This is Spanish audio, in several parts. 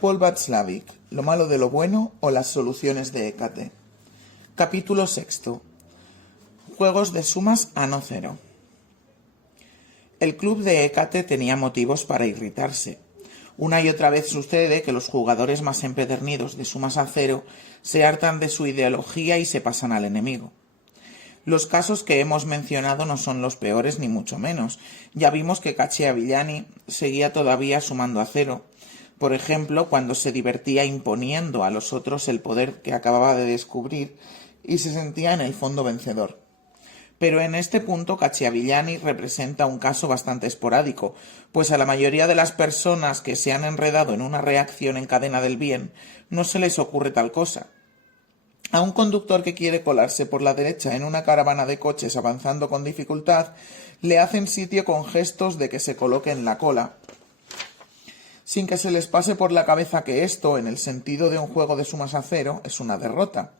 Paul Václavic, lo malo de lo bueno o las soluciones de Hécate. Capítulo 6. Juegos de sumas a no cero. El club de Hécate tenía motivos para irritarse. Una y otra vez sucede que los jugadores más empedernidos de sumas a cero se hartan de su ideología y se pasan al enemigo. Los casos que hemos mencionado no son los peores ni mucho menos. Ya vimos que Cacciavilliani seguía todavía sumando a cero. Por ejemplo, cuando se divertía imponiendo a los otros el poder que acababa de descubrir y se sentía en el fondo vencedor. Pero en este punto Cacciavilliani representa un caso bastante esporádico, pues a la mayoría de las personas que se han enredado en una reacción en cadena del bien no se les ocurre tal cosa. A un conductor que quiere colarse por la derecha en una caravana de coches avanzando con dificultad, le hacen sitio con gestos de que se coloque en la cola, sin que se les pase por la cabeza que esto, en el sentido de un juego de sumas a cero, es una derrota.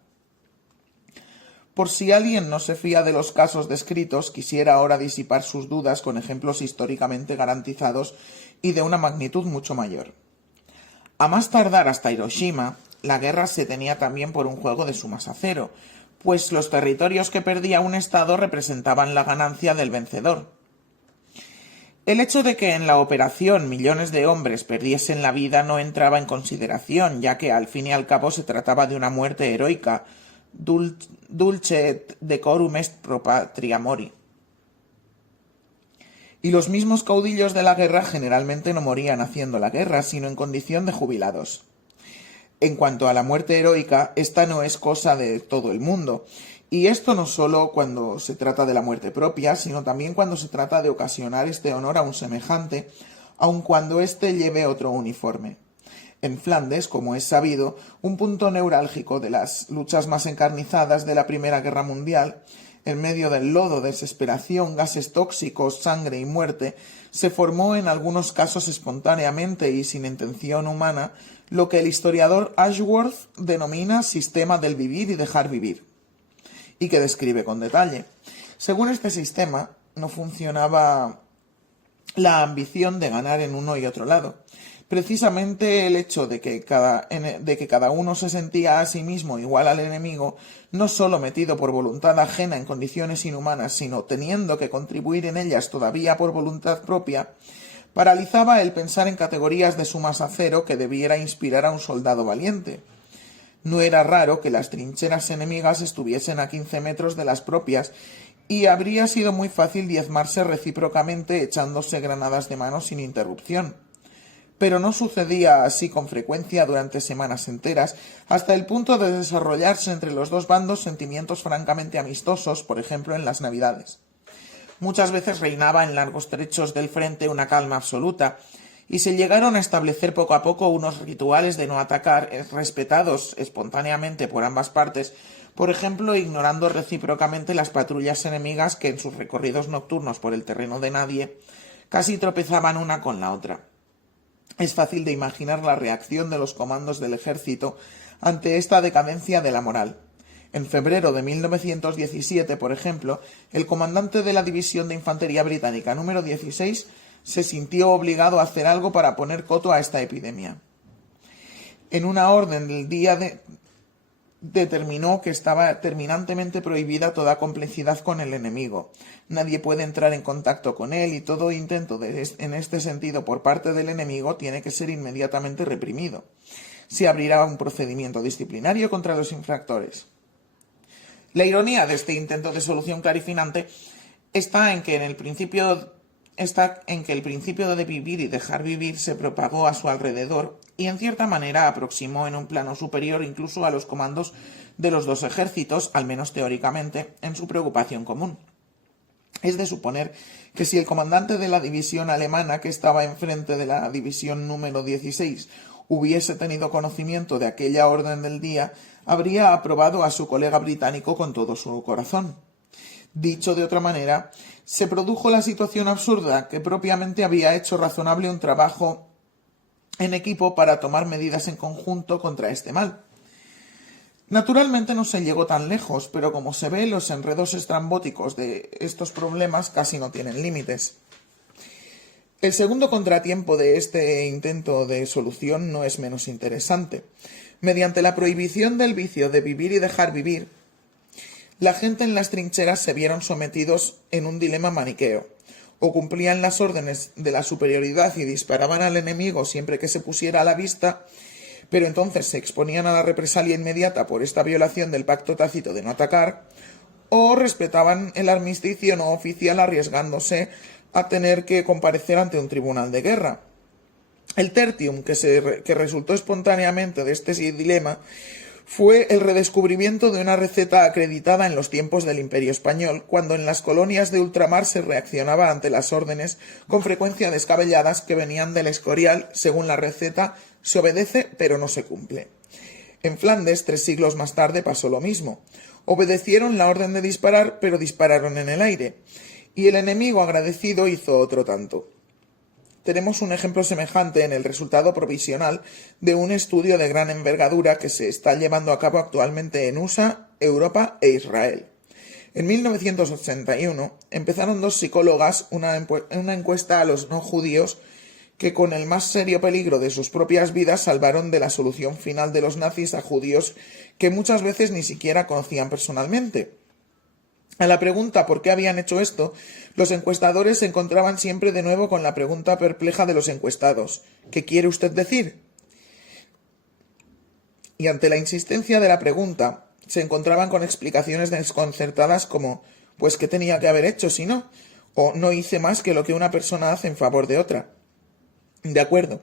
Por si alguien no se fía de los casos descritos, quisiera ahora disipar sus dudas con ejemplos históricamente garantizados y de una magnitud mucho mayor. A más tardar hasta Hiroshima, la guerra se tenía también por un juego de sumas a cero, pues los territorios que perdía un estado representaban la ganancia del vencedor. El hecho de que en la operación millones de hombres perdiesen la vida no entraba en consideración, ya que al fin y al cabo se trataba de una muerte heroica, dulce et decorum est pro patria mori. Y los mismos caudillos de la guerra generalmente no morían haciendo la guerra, sino en condición de jubilados. En cuanto a la muerte heroica, esta no es cosa de todo el mundo, y esto no solo cuando se trata de la muerte propia, sino también cuando se trata de ocasionar este honor a un semejante, aun cuando éste lleve otro uniforme. En Flandes, como es sabido, un punto neurálgico de las luchas más encarnizadas de la Primera Guerra Mundial, en medio del lodo, desesperación, gases tóxicos, sangre y muerte, se formó en algunos casos espontáneamente y sin intención humana lo que el historiador Ashworth denomina sistema del vivir y dejar vivir, y que describe con detalle. Según este sistema, no funcionaba la ambición de ganar en uno y otro lado. Precisamente el hecho de que cada uno se sentía a sí mismo igual al enemigo, no solo metido por voluntad ajena en condiciones inhumanas, sino teniendo que contribuir en ellas todavía por voluntad propia, paralizaba el pensar en categorías de sumas a cero que debiera inspirar a un soldado valiente. No era raro que las trincheras enemigas estuviesen a 15 metros de las propias, y habría sido muy fácil diezmarse recíprocamente echándose granadas de mano sin interrupción. Pero no sucedía así con frecuencia durante semanas enteras, hasta el punto de desarrollarse entre los dos bandos sentimientos francamente amistosos, por ejemplo en las Navidades. Muchas veces reinaba en largos trechos del frente una calma absoluta, y se llegaron a establecer poco a poco unos rituales de no atacar, respetados espontáneamente por ambas partes, por ejemplo ignorando recíprocamente las patrullas enemigas que en sus recorridos nocturnos por el terreno de nadie casi tropezaban una con la otra. Es fácil de imaginar la reacción de los comandos del ejército ante esta decadencia de la moral. En febrero de 1917, por ejemplo, el comandante de la División de Infantería Británica número 16 se sintió obligado a hacer algo para poner coto a esta epidemia. En una orden del día determinó que estaba terminantemente prohibida toda complicidad con el enemigo. Nadie puede entrar en contacto con él y todo intento en este sentido por parte del enemigo tiene que ser inmediatamente reprimido. Se abrirá un procedimiento disciplinario contra los infractores. La ironía de este intento de solución clarifinante está en que el principio de vivir y dejar vivir se propagó a su alrededor y en cierta manera aproximó en un plano superior incluso a los comandos de los dos ejércitos, al menos teóricamente, en su preocupación común. Es de suponer que si el comandante de la división alemana que estaba enfrente de la división número 16 hubiese tenido conocimiento de aquella orden del día, habría aprobado a su colega británico con todo su corazón. Dicho de otra manera, se produjo la situación absurda que propiamente había hecho razonable un trabajo en equipo para tomar medidas en conjunto contra este mal. Naturalmente no se llegó tan lejos, pero como se ve, los enredos estrambóticos de estos problemas casi no tienen límites. El segundo contratiempo de este intento de solución no es menos interesante. Mediante la prohibición del vicio de vivir y dejar vivir, la gente en las trincheras se vieron sometidos en un dilema maniqueo. O cumplían las órdenes de la superioridad y disparaban al enemigo siempre que se pusiera a la vista, pero entonces se exponían a la represalia inmediata por esta violación del pacto tácito de no atacar, o respetaban el armisticio no oficial arriesgándose a tener que comparecer ante un tribunal de guerra. El tertium que resultó espontáneamente de este dilema fue el redescubrimiento de una receta acreditada en los tiempos del Imperio Español, cuando en las colonias de ultramar se reaccionaba ante las órdenes con frecuencia descabelladas que venían del Escorial. Según la receta, se obedece pero no se cumple. En Flandes, 3 siglos más tarde, pasó lo mismo. Obedecieron la orden de disparar, pero dispararon en el aire, y el enemigo agradecido hizo otro tanto. Tenemos un ejemplo semejante en el resultado provisional de un estudio de gran envergadura que se está llevando a cabo actualmente en USA, Europa e Israel. En 1981 empezaron 2 psicólogas una encuesta a los no judíos que, con el más serio peligro de sus propias vidas, salvaron de la solución final de los nazis a judíos que muchas veces ni siquiera conocían personalmente. A la pregunta por qué habían hecho esto, los encuestadores se encontraban siempre de nuevo con la pregunta perpleja de los encuestados: ¿qué quiere usted decir? Y ante la insistencia de la pregunta, se encontraban con explicaciones desconcertadas como: ¿pues qué tenía que haber hecho si no? O no hice más que lo que una persona hace en favor de otra. De acuerdo,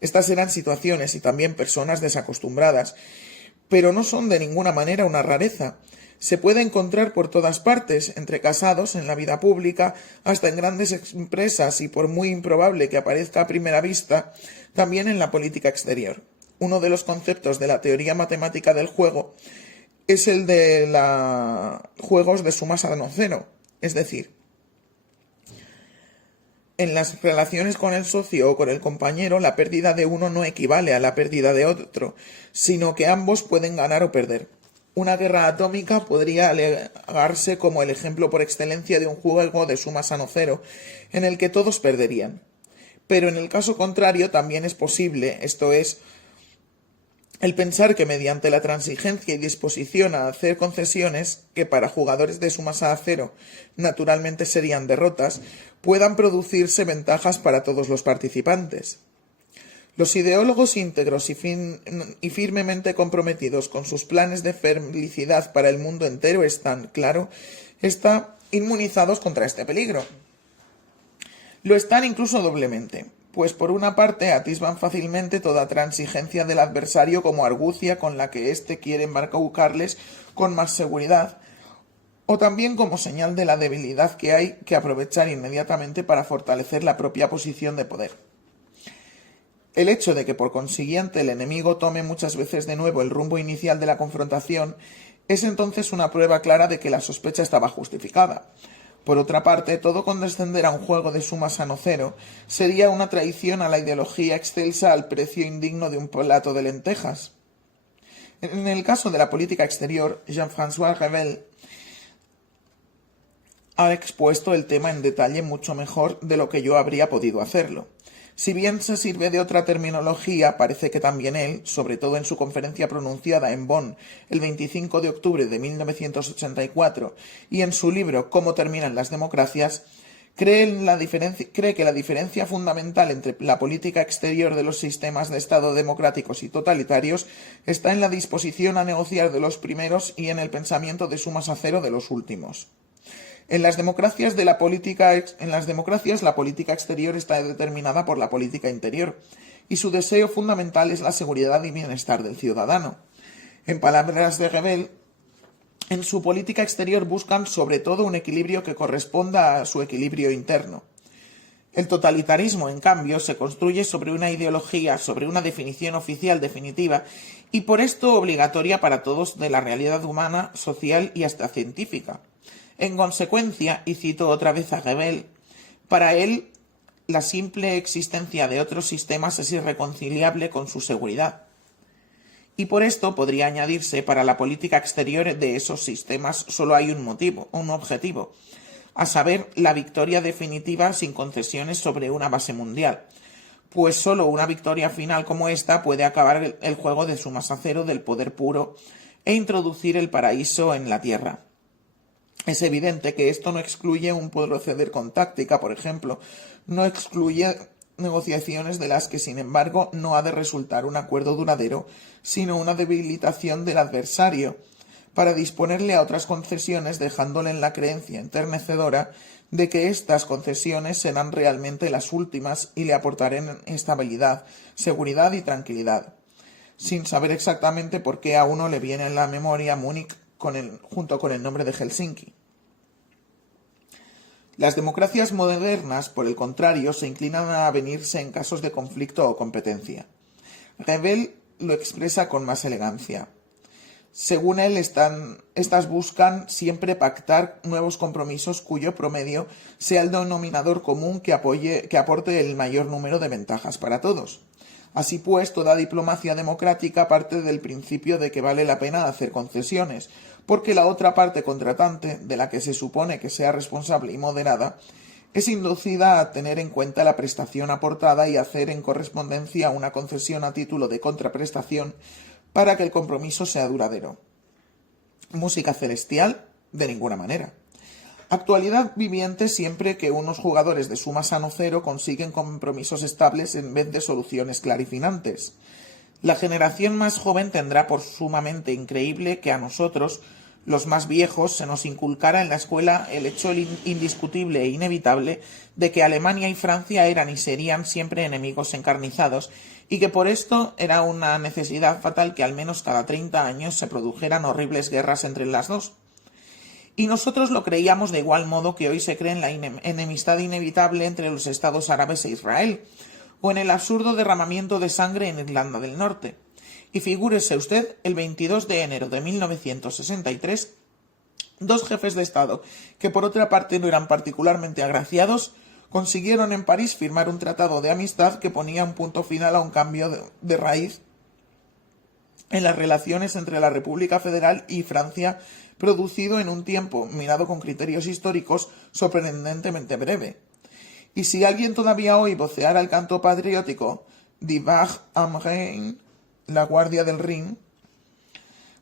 estas eran situaciones y también personas desacostumbradas, pero no son de ninguna manera una rareza. Se puede encontrar por todas partes, entre casados, en la vida pública, hasta en grandes empresas y, por muy improbable que aparezca a primera vista, también en la política exterior. Uno de los conceptos de la teoría matemática del juego es el de juegos de sumas a no cero, es decir, en las relaciones con el socio o con el compañero, la pérdida de uno no equivale a la pérdida de otro, sino que ambos pueden ganar o perder. Una guerra atómica podría alegarse como el ejemplo por excelencia de un juego de sumas a no cero, en el que todos perderían. Pero en el caso contrario también es posible, esto es, el pensar que mediante la transigencia y disposición a hacer concesiones, que para jugadores de sumas a cero naturalmente serían derrotas, puedan producirse ventajas para todos los participantes. Los ideólogos íntegros y firmemente comprometidos con sus planes de felicidad para el mundo entero están inmunizados contra este peligro. Lo están incluso doblemente, pues por una parte atisban fácilmente toda transigencia del adversario como argucia con la que éste quiere embaucarles con más seguridad, o también como señal de la debilidad que hay que aprovechar inmediatamente para fortalecer la propia posición de poder. El hecho de que por consiguiente el enemigo tome muchas veces de nuevo el rumbo inicial de la confrontación es entonces una prueba clara de que la sospecha estaba justificada. Por otra parte, todo condescender a un juego de sumas a no cero sería una traición a la ideología excelsa al precio indigno de un plato de lentejas. En el caso de la política exterior, Jean-François Revel ha expuesto el tema en detalle mucho mejor de lo que yo habría podido hacerlo. Si bien se sirve de otra terminología, parece que también él, sobre todo en su conferencia pronunciada en Bonn el 25 de octubre de 1984 y en su libro Cómo terminan las democracias, cree que la diferencia fundamental entre la política exterior de los sistemas de Estado democráticos y totalitarios está en la disposición a negociar de los primeros y en el pensamiento de sumas a cero de los últimos. En las democracias la política exterior está determinada por la política interior, y su deseo fundamental es la seguridad y bienestar del ciudadano. En palabras de Revel, en su política exterior buscan sobre todo un equilibrio que corresponda a su equilibrio interno. El totalitarismo, en cambio, se construye sobre una ideología, sobre una definición oficial definitiva, y por esto obligatoria para todos de la realidad humana, social y hasta científica. En consecuencia, y cito otra vez a Revel, para él la simple existencia de otros sistemas es irreconciliable con su seguridad. Y por esto podría añadirse, para la política exterior de esos sistemas solo hay un objetivo: a saber, la victoria definitiva sin concesiones sobre una base mundial, pues solo una victoria final como esta puede acabar el juego de suma cero del poder puro e introducir el paraíso en la tierra. Es evidente que esto no excluye un proceder con táctica, por ejemplo, no excluye negociaciones de las que, sin embargo, no ha de resultar un acuerdo duradero, sino una debilitación del adversario, para disponerle a otras concesiones, dejándole en la creencia enternecedora de que estas concesiones serán realmente las últimas y le aportarán estabilidad, seguridad y tranquilidad, sin saber exactamente por qué a uno le viene en la memoria Múnich junto con el nombre de Helsinki. Las democracias modernas, por el contrario, se inclinan a avenirse en casos de conflicto o competencia. Revel lo expresa con más elegancia. Según él, estas buscan siempre pactar nuevos compromisos cuyo promedio sea el denominador común que aporte el mayor número de ventajas para todos. Así pues, toda diplomacia democrática parte del principio de que vale la pena hacer concesiones, porque la otra parte contratante, de la que se supone que sea responsable y moderada, es inducida a tener en cuenta la prestación aportada y hacer en correspondencia una concesión a título de contraprestación para que el compromiso sea duradero. Música celestial, de ninguna manera. Actualidad viviente siempre que unos jugadores de suma sano cero consiguen compromisos estables en vez de soluciones clarifinantes. La generación más joven tendrá por sumamente increíble que a nosotros, los más viejos, se nos inculcara en la escuela el hecho indiscutible e inevitable de que Alemania y Francia eran y serían siempre enemigos encarnizados, y que por esto era una necesidad fatal que al menos cada 30 años se produjeran horribles guerras entre las dos. Y nosotros lo creíamos de igual modo que hoy se cree en la enemistad inevitable entre los estados árabes e Israel, o en el absurdo derramamiento de sangre en Irlanda del Norte. Y figúrese usted, el 22 de enero de 1963, dos jefes de Estado, que por otra parte no eran particularmente agraciados, consiguieron en París firmar un tratado de amistad que ponía un punto final a un cambio de raíz en las relaciones entre la República Federal y Francia, producido en un tiempo, mirado con criterios históricos, sorprendentemente breve. Y si alguien todavía hoy voceara el canto patriótico Die Wacht am Rhein, la Guardia del Rin,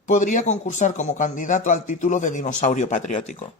podría concursar como candidato al título de dinosaurio patriótico.